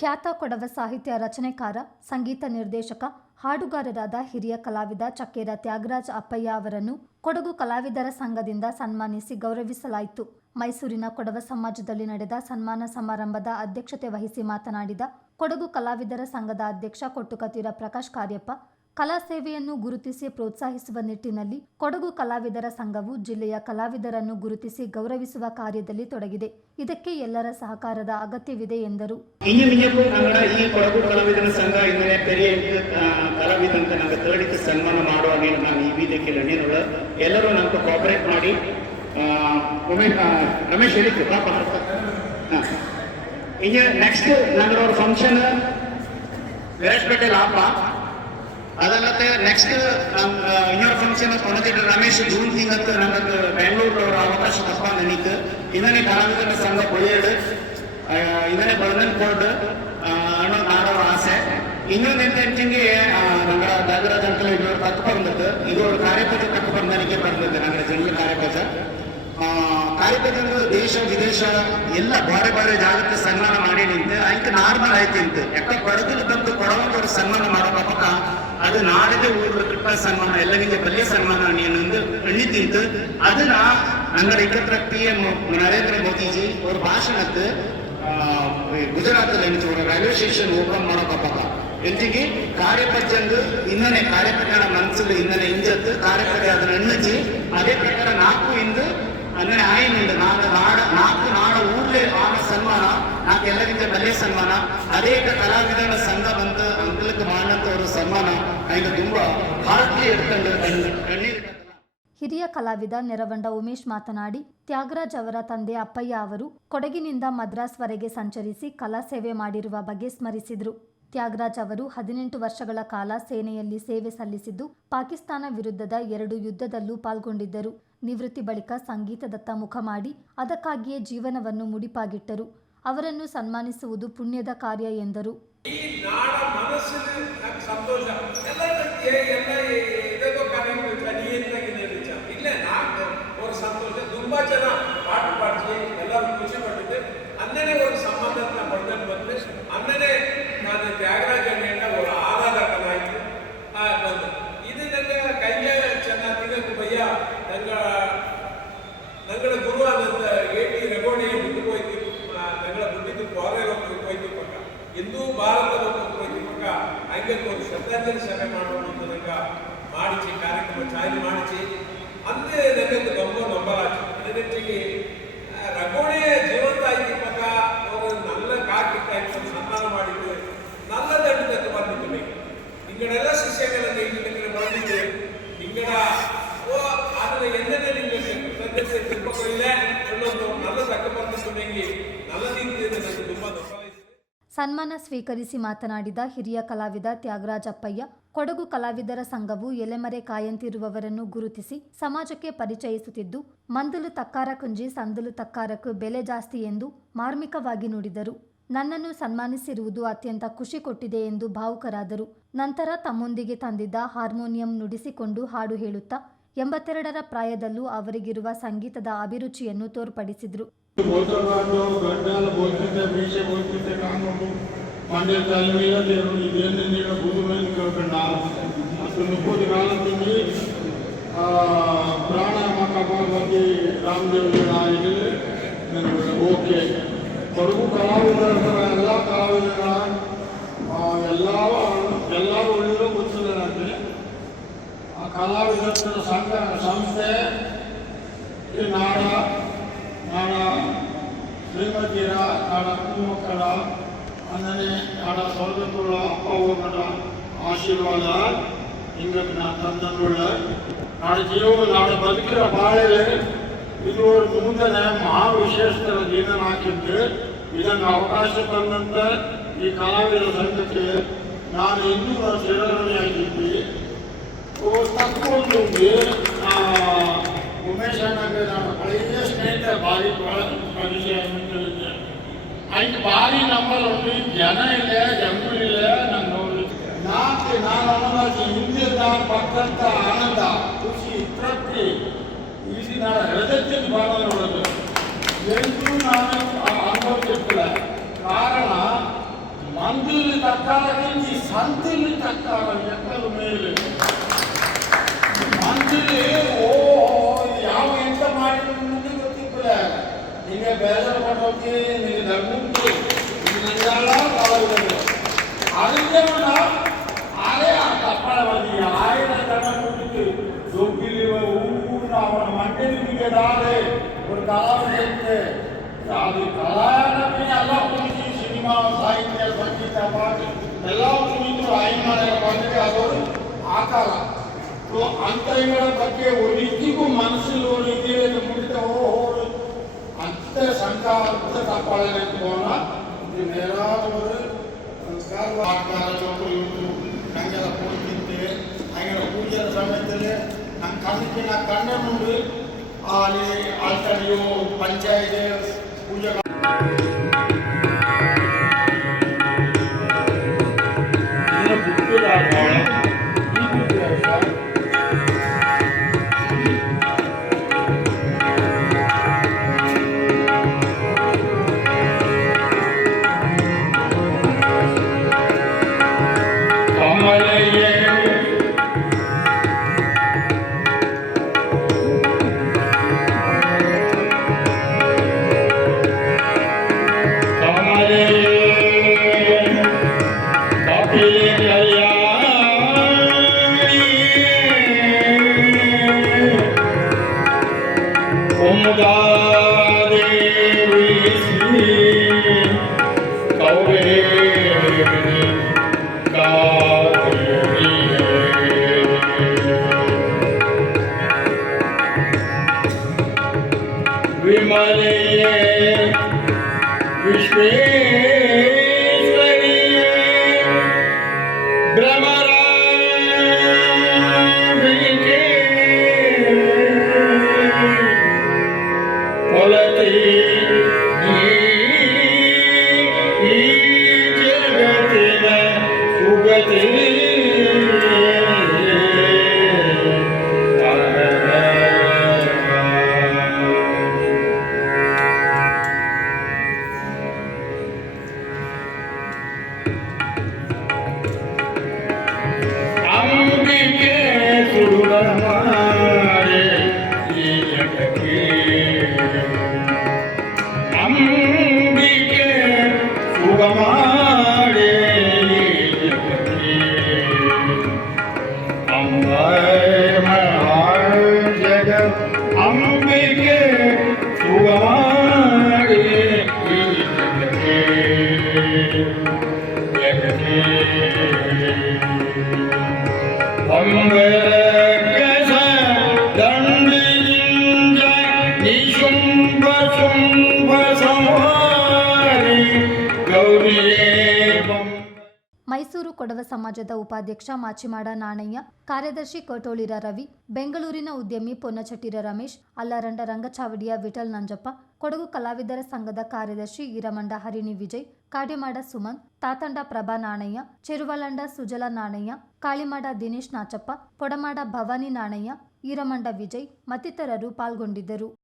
ಖ್ಯಾತ ಕೊಡವ ಸಾಹಿತ್ಯ ರಚನೆಕಾರ, ಸಂಗೀತ ನಿರ್ದೇಶಕ, ಹಾಡುಗಾರರಾದ ಹಿರಿಯ ಕಲಾವಿದ ಚಕ್ಕೇರ ತ್ಯಾಗರಾಜ್ ಅಪ್ಪಯ್ಯ ಅವರನ್ನು ಕೊಡಗು ಕಲಾವಿದರ ಸಂಘದಿಂದ ಸನ್ಮಾನಿಸಿ ಗೌರವಿಸಲಾಯಿತು. ಮೈಸೂರಿನ ಕೊಡವ ಸಮಾಜದಲ್ಲಿ ನಡೆದ ಸನ್ಮಾನ ಸಮಾರಂಭದ ಅಧ್ಯಕ್ಷತೆ ವಹಿಸಿ ಮಾತನಾಡಿದ ಕೊಡಗು ಕಲಾವಿದರ ಸಂಘದ ಅಧ್ಯಕ್ಷ ಕೊಟ್ಟುಕತೀರ ಪ್ರಕಾಶ್ ಕಾರ್ಯಪ್ಪ ಕಲಾ ಸೇವೆಯನ್ನು ಗುರುತಿಸಿ ಪ್ರೋತ್ಸಾಹಿಸುವ ನಿಟ್ಟಿನಲ್ಲಿ ಕೊಡಗು ಕಲಾವಿದರ ಸಂಘವು ಜಿಲ್ಲೆಯ ಕಲಾವಿದರನ್ನು ಗುರುತಿಸಿ ಗೌರವಿಸುವ ಕಾರ್ಯದಲ್ಲಿ ತೊಡಗಿದೆ. ಇದಕ್ಕೆ ಎಲ್ಲರ ಸಹಕಾರದ ಅಗತ್ಯವಿದೆ ಎಂದರು. ಸನ್ಮಾನ ನೆಕ್ಸ್ಟ್ ನಂಗ್ರವ್ರ ಫಂಕ್ಷನ್ ಮಾಡಿ. ರಮೇಶ್ ಅದಲ್ಲದೆ ನೆಕ್ಸ್ಟ್ ನಮ್ಮ ಇನ್ನೊಂದು ಫಂಕ್ಷನ್ ಕೊನತಿಟ್ಟು ರಮೇಶ್ ಜೂನ್ ತಿಂಗತ್ ನಂಗೆ ಬೆಂಗಳೂರು ಅವರ ಅವಕಾಶ ತಪ್ಪ ನನಗೆ ಇನ್ನೇ ಕಲಾವಿದರ ಸಂಘ ಕೊಳಿಯಡು ಇದನ್ನೇ ಬರ್ದನ್ ಕೋಡ್ ಅನ್ನೋ ನಾಡೋ ಆಸೆ. ಇನ್ನೊಂದು ಹೆಚ್ಚಿಗೆ ನಮ್ಮ ದಾಗರಾಜ್ ಅಂತ ಇವರು ತಕ್ಕ ಬಂದದ್ದು ಇದು ಒಂದು ಕಾರ್ಯಪದ ತಕ್ಕ ಬಂದನಿಗೆ ಬಂದದ್ದು ನನ್ನ ಜನರ ಕಾರ್ಯಪದ ಕಾರ್ಯಪದ ದೇಶ, ವಿದೇಶ ಎಲ್ಲ ಬೇರೆ ಬೇರೆ ಜಾಗಕ್ಕೆ ಸನ್ಮಾನ ಮಾಡಿ ನಿಂತು ಅದಕ್ಕೆ ನಾರ್ಮಲ್ ಆಯ್ತು ಅಂತ ಯಾಕೆ ಕೊಡಗಲು ತಂದು ಕೊಡವಂತ ಸನ್ಮಾನ ಮಾಡೋ ಪಾಪಕ ಅದು ನಾಡಿದ ಊರ ಕಟ್ಟ ಸನ್ಮಾನ ಎಲ್ಲರಿಗೆ ಬಲ್ಲೆ ಸನ್ಮಾನ ಎಂದು ಎಣ್ಣಿತಿಂತು ಅದನ್ನ ನಂತರ ಇಪ್ಪತ್ತರ ಪಿ ಎಂ ನರೇಂದ್ರ ಮೋದಿಜಿ ಅವ್ರ ಭಾಷಣದ್ದು ಗುಜರಾತಲ್ಲಿ ಎಣಿಸೋಣ ರೈಲ್ವೆ ಸ್ಟೇಷನ್ ಓಪನ್ ಮಾಡೋ ಪಾಪ ಎಂಜಿಗೆ ಕಾರ್ಯಪಜ್ಜಂದು ಇನ್ನನೇ ಕಾರ್ಯಪ್ರಕಾರ ಮನಸ್ಸಲ್ಲಿ ಇನ್ನನೇ ಇಂಜತ್ತು ಕಾರ್ಯಪ್ರಕಾರ ಅದನ್ನ ಎಣ್ಣಿಸಿ ಅದೇ ಪ್ರಕಾರ ನಾಲ್ಕು ಇಂದು ಅಂದರೆ ಆಯ್ನಿಂದ ನಾಡ ನಾಡ ನಾಲ್ಕು ನಾಡ ಊರು ಊರ್ಲೆ ಮಾನ ಸನ್ಮಾನ ನಾಕೆಲ್ಲರಿಂದ ಬಲ್ಯ ಸನ್ಮಾನ. ಅನೇಕ ಕಲಾವಿದರ ಸಂಘ ಬಂತ ಅಂಕಲಕ್ಕೆ ಮಾಡಂತವರು ಸನ್ಮಾನ. ನನಗೆ ತುಂಬಾ ಹಾರ್ಟ್ಲಿ ಇಟ್ಕೊಂಡು ಕಣ್ಣೀರು ಹಿರಿಯ ಕಲಾವಿದ ನೆರವಂಡ ಉಮೇಶ್ ಮಾತನಾಡಿ, ತ್ಯಾಗರಾಜ್ ಅವರ ತಂದೆ ಅಪ್ಪಯ್ಯ ಅವರು ಕೊಡಗಿನಿಂದ ಮದ್ರಾಸ್ವರೆಗೆ ಸಂಚರಿಸಿ ಕಲಾ ಸೇವೆ ಮಾಡಿರುವ ಬಗ್ಗೆ ಸ್ಮರಿಸಿದರು. ತ್ಯಾಗರಾಜ್ ಅವರು ಹದಿನೆಂಟು ವರ್ಷಗಳ ಕಾಲ ಸೇನೆಯಲ್ಲಿ ಸೇವೆ ಸಲ್ಲಿಸಿದ್ದು, ಪಾಕಿಸ್ತಾನ ವಿರುದ್ಧದ ಎರಡು ಯುದ್ಧದಲ್ಲೂ ಪಾಲ್ಗೊಂಡಿದ್ದರು. ನಿವೃತ್ತಿ ಬಳಿಕ ಸಂಗೀತದತ್ತ ಮುಖ ಮಾಡಿ ಅದಕ್ಕಾಗಿಯೇ ಜೀವನವನ್ನು ಮುಡಿಪಾಗಿಟ್ಟರು. ಅವರನ್ನು ಸನ್ಮಾನಿಸುವುದು ಪುಣ್ಯದ ಕಾರ್ಯ ಎಂದರು. ಈ pecado entre a ಸನ್ಮಾನ ಸ್ವೀಕರಿಸಿ ಮಾತನಾಡಿದ ಹಿರಿಯ ಕಲಾವಿದ ತ್ಯಾಗರಾಜಪ್ಪಯ್ಯ, ಕೊಡಗು ಕಲಾವಿದರ ಸಂಘವು ಎಲೆಮರೆ ಕಾಯಂತಿರುವವರನ್ನು ಗುರುತಿಸಿ ಸಮಾಜಕ್ಕೆ ಪರಿಚಯಿಸುತ್ತಿದ್ದು, ಮಂದಲು ತಕ್ಕಾರ ಕುಂಜಿ ಸಂದಲು ತಕ್ಕಾರಕ್ಕೂ ಬೆಲೆ ಜಾಸ್ತಿ ಎಂದು ಮಾರ್ಮಿಕವಾಗಿ ನುಡಿದರು. ನನ್ನನ್ನು ಸನ್ಮಾನಿಸಿರುವುದು ಅತ್ಯಂತ ಖುಷಿ ಕೊಟ್ಟಿದೆ ಎಂದು ಭಾವುಕರಾದರು. ನಂತರ ತಮ್ಮೊಂದಿಗೆ ತಂದಿದ್ದ ಹಾರ್ಮೋನಿಯಂ ನುಡಿಸಿಕೊಂಡು ಹಾಡು ಹೇಳುತ್ತಾ, ಎಂಬತ್ತೆರಡರ ಪ್ರಾಯದಲ್ಲೂ ಅವರಿಗಿರುವ ಸಂಗೀತದ ಅಭಿರುಚಿಯನ್ನು ತೋರ್ಪಡಿಸಿದ್ರು. ಹೋಯ್ತಬಾರ್ದು ಗಂಡಾಲ ಹೋಗ್ತಿದ್ದೆ ಮೀಸೆ ಹೋಗ್ತಿದ್ದೆ ನಾನು ಮಂಡ್ಯ ತಾಯಿ ಮೇಲೆ ದೇವರು ಇದೇನು ನೀನು ಭೂಮಿ ಮೇಲೆ ಕೇಳ್ಕೊಂಡ ಅದು ನುಗ್ಗೋದು ಕಾಲದಲ್ಲಿ ಪ್ರಾಣ ಬಗ್ಗೆ ರಾಮದೇವರ ಇಲ್ಲಿ ನನಗೆ ಓಕೆ. ಕೊಡಗು ಕಲಾವಿದರ ಎಲ್ಲ ಕಲಾವಿದರ ಎಲ್ಲ ಎಲ್ಲ ಒಳ್ಳೆಯೂ ಗೊತ್ತಿಲ್ಲ ನನಗೆ ಆ ಕಲಾವಿದರ ಸಂಘ, ಸಂಸ್ಥೆ ನಾಡ ಶ್ರೀಮತಿಯರ ನಾಡ ಮಕ್ಕಳ ಅಂದರೆ ನಾಡ ಸೌದಕ್ಕಳ ಅಪ್ಪ ಹೋಗಡ ಆಶೀರ್ವಾದ. ಹಿಂಗಕ್ಕೆ ನಾನು ತಂದನ್ನುಳ್ಳ ನಾಡ ಜೀವ ನಾಡ ಬದುಕಿರ ಬಾಳೆ ಇದು ಮುಂದೆ ಮಹಾ ವಿಶೇಷತರ ದಿನ ಹಾಕಿದ್ದು. ಇದನ್ನು ಅವಕಾಶ ತಂದಂತ ಈ ಕಲಾವಿದರ ಸಂಘಕ್ಕೆ ನಾನು ಇನ್ನೂ ಸೇರಣಿಯಾಗಿದ್ದೆ ತಕ್ಕೊಂಡು ಉಮೇಶ್ ಅಣ್ಣಗೆ ನಾನು ಹಳೆಯ ಸ್ನೇಹಿತ ಭಾರಿ ಪರಿಚಯ ತಿಳಿದ್ದೆ ಐದು ಬಾರಿ ನಮ್ಮಲ್ಲಿ ಜನ ಇಲ್ಲ ಜನರು ಇಲ್ಲ ನಾನು ನಾಕೆ ನಾನು ಅನ್ನೋದು ಹಿಂದಿದ್ದ ಪಕ್ಕಂತ ಆನಂದ ಖುಷಿ ತೃಪ್ತಿ ಇದು ನನ್ನ ಹೃದಯದಲ್ಲಿ ಭಾಗ ನೋಡೋದು ಎಂದೂ ನಾನು ಅನುಭವಿಸಿಲ್ಲ ಕಾರಣ ಮಂದಿಲಿ ತಕ್ಕಾಗಿ ಸಂತಿಲಿ ತಕ್ಕಾಗ ಎಕ್ಕಲು ಮೇಲೆ ಮಂದಿಲಿ ಒಂದು ಕಲಾವಿದಂತೆ ಅದು ಕಲಾನವೇ ಎಲ್ಲ ಕುಣಿತು ಸಿನಿಮಾ ಸಾಹಿತ್ಯ ಸಂಗೀತ ಪಾಠ ಎಲ್ಲ ಕುಣಿತು ಆಯ್ಕೆ ಮಾಡಿರೋ ಬಂದಿಗೆ ಆಕಾರ ಸೊ ಅಂತಗಳ ಬಗ್ಗೆ ಮನಸ್ಸಲ್ಲಿ ಮನಸ್ಸಿಗೆ ಒಲಿತಿ ಮುಡಿತ ಓಹೋ ಅಂತ ಸಂಕಾರದ ತಪ್ಪಾಳೆ ನಿಂತ್ಕೋಣ ಇದು ನೇರಾದವರು ಆಕಾರ ಚೌಕರು ಇವರು. ಹಂಗೆಲ್ಲ ಪೂಜೆ ತಿಂತೇವೆ ಹಂಗೆಲ್ಲ ಪೂಜೆಯ ಸಮಯದಲ್ಲಿ ನನ್ನ ಕಣ್ಣಿಗೆ ನಾ ಕಣ್ಣ ನೋಡಿ आने अंतरियों पंचायत पूजा मुदा Thank you. ಕೊಡವ ಸಮಾಜದ ಉಪಾಧ್ಯಕ್ಷ ಮಾಚಿಮಾಡ ನಾಣಯ್ಯ, ಕಾರ್ಯದರ್ಶಿ ಕೋಟೋಳಿರ ರವಿ, ಬೆಂಗಳೂರಿನ ಉದ್ಯಮಿ ಪೊನ್ನಚಟ್ಟಿರ ರಮೇಶ್, ಅಲ್ಲಾರಂಡ ರಂಗಚಾವಡಿಯ ವಿಠಲ್ ನಂಜಪ್ಪ, ಕೊಡಗು ಕಲಾವಿದರ ಸಂಘದ ಕಾರ್ಯದರ್ಶಿ ಈರಮಂಡ ಹರಿಣಿ ವಿಜಯ್ ಕಾಡ್ಯಮಾಡ ಸುಮನ್, ತಾತಂಡ ಪ್ರಭಾ ನಾಣಯ್ಯ, ಚೆರುವಲಂಡ ಸುಜಲ ನಾಣಯ್ಯ, ಕಾಳಿಮಾಡ ದಿನೇಶ್ ನಾಚಪ್ಪ, ಪೊಡಮಾಡ ಭವಾನಿ ನಾಣಯ್ಯ, ಈರಮಂಡ ವಿಜಯ್ ಮತ್ತಿತರರು ಪಾಲ್ಗೊಂಡಿದ್ದರು.